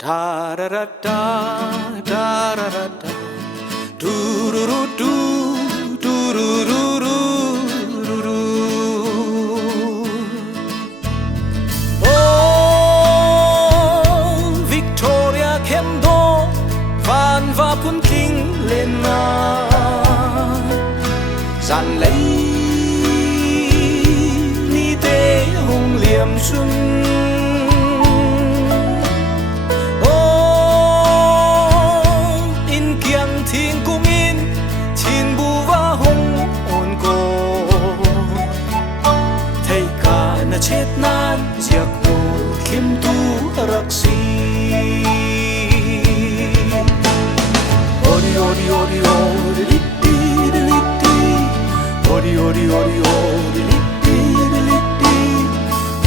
Da da da da da da da da do do do do do do do do do. Oh, Victoria Kendo van va pun king lena dàn lấy ni tế hùng liềm xuân. Thiên cung in thiên bu va hung ôn cô thầy cả na chết nan giặc nô khiêm tu rắc si odi odi odi odi litti litti odi odi odi odi litti litti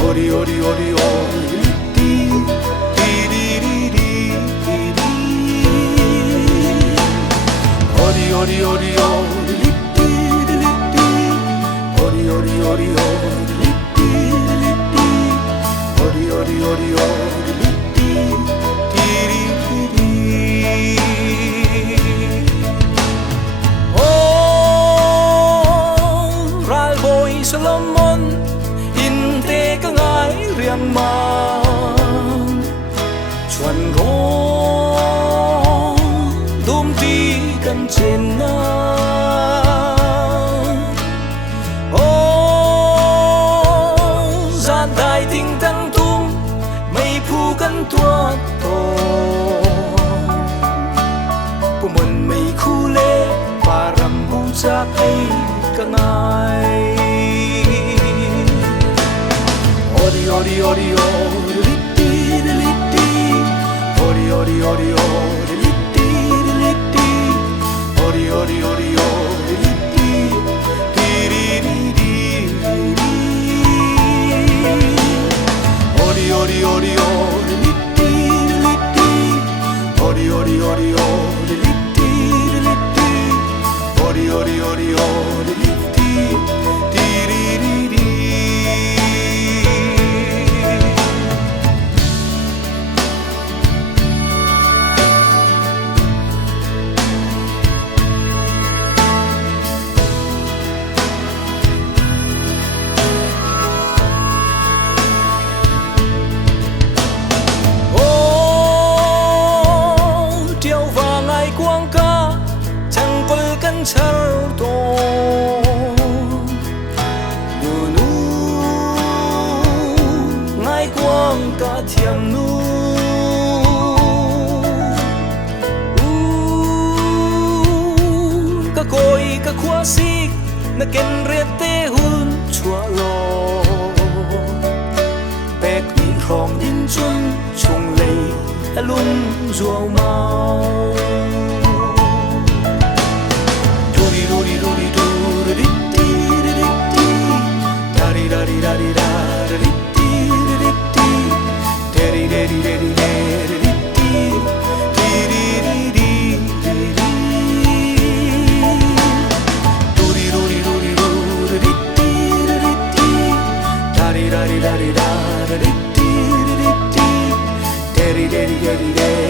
odi odi odi odi litti odi odi odi litti litti odi odi odi odi litti litti odi odi odi odi litti tiri tiri. Oh, ral boy Solomon in te ka ngai riang ma chuan goกันเช่นนั้นโอ้จานได้ทิ้งทั้งทุ่มไม่ผูกกันตัวโตผู้มันไม่คู่เล่ปารำบูจากให้กันไงโอดิโอดิโอดิโอลิตติลิตติโอดิโอดิโอดิโอลิตติลิตติodi odi odi odi litti tiri tiri odi odi odi odi litti litti odi odi odi odi litti litti odi odi odi odi litti tiri tiri. Char to nu nu ngai quang ka thiam nu ka koi ka khua si na ken riat te hun chua lo bek ni rong in chun chung lei alum zuao mau daddy daddy